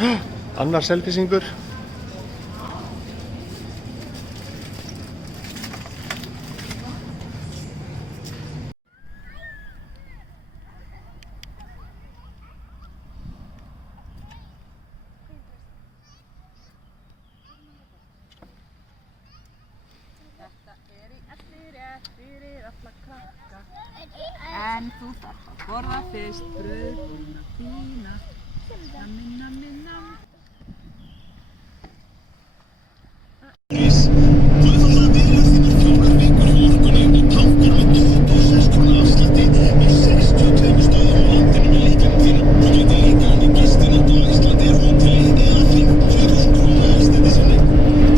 Annar Selfyssingur. En þú þarf að borða fyrst brauðbúna þína. Nammi, nammi, nammi. Tvöfaldaða biðlausnirnar 4 vikur hjá Orkunni og tankar með 26 kr. afslætti í 62 stöðum á landinu með lyklum þínum. Þú getur líka unnið gistinátt á Icelandair hóteli eða 50.000 kr. eldsneyti sinni.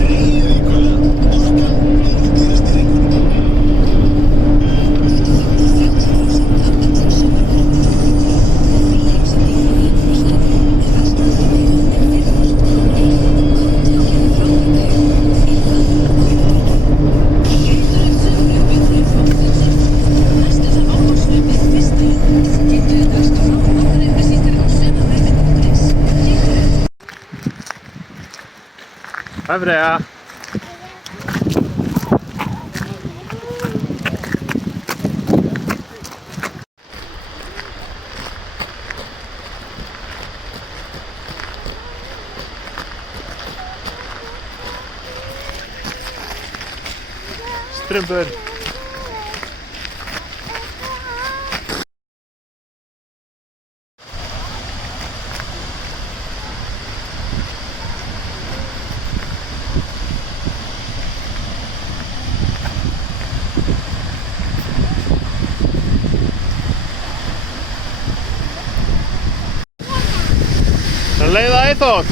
Dregið vikulega. Orkan er dýrasti hringurinn. Hej Freja. Strumpur. Leiða Eyþór.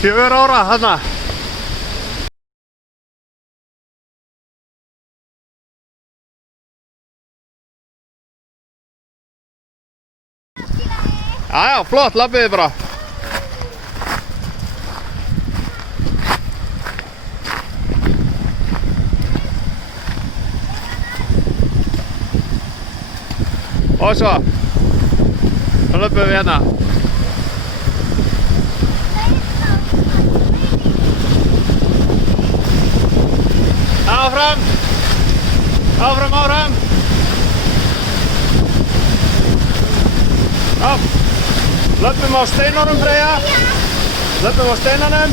Fjögur ára þarna. Já, flott, labbiði bara. Og svo. Þá löpum við hérna. Áfram! Áfram, áfram! Já, löpum á steinunum, Freyja. Löpum á steinunum.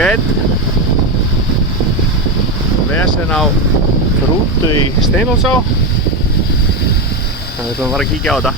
ágætt. Vesen á rútu í Steinholtsá. Við ætlum að fara að kíkja á þetta.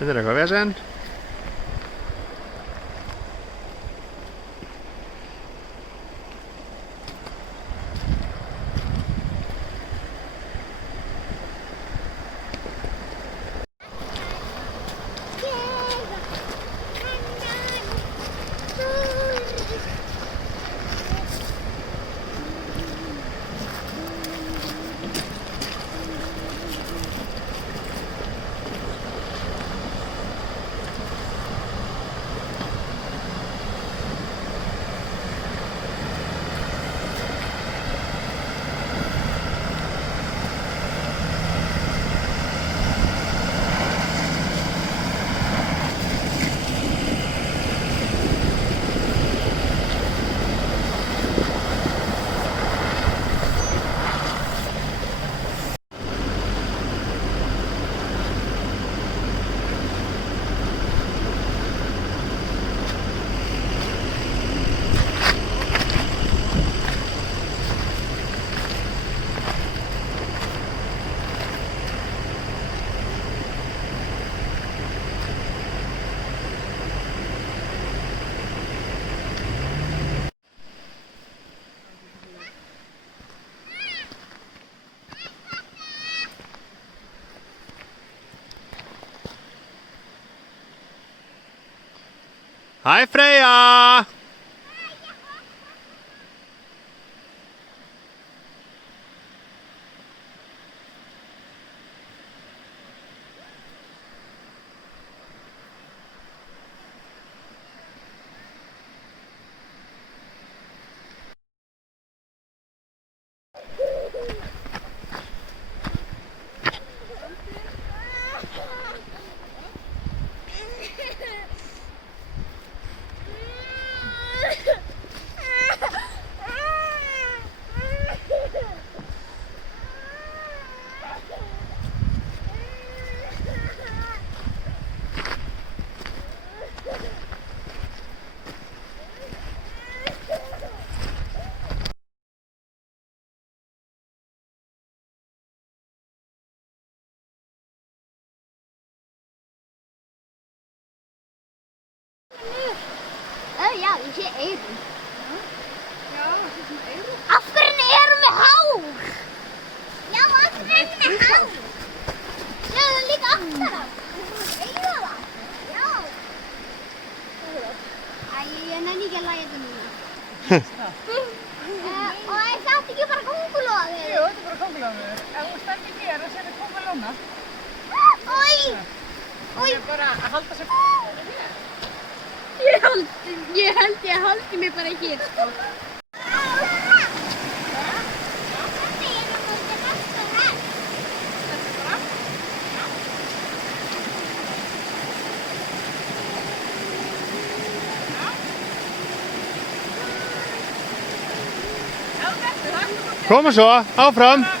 Þetta eitthvað vesen. Hæ Freyja! Já, ég sé eyrun. Já, þetta er svona eyru. Af hverju erum við hár? Já, af hverju erum við hár? Já, það er líka aftar á. Eyru á það. Já. Æ, ég nenni ekki að læra þetta núna. Og er þetta ekki bara kóngulóðið? Jú, þetta er bara kóngulóðið. Ef þú stendur hér og sér kóngulóna. Ói! Það er bara að halda sér hér. Ég held ég haldi mig bara hér, sko. Koma svo, áfram!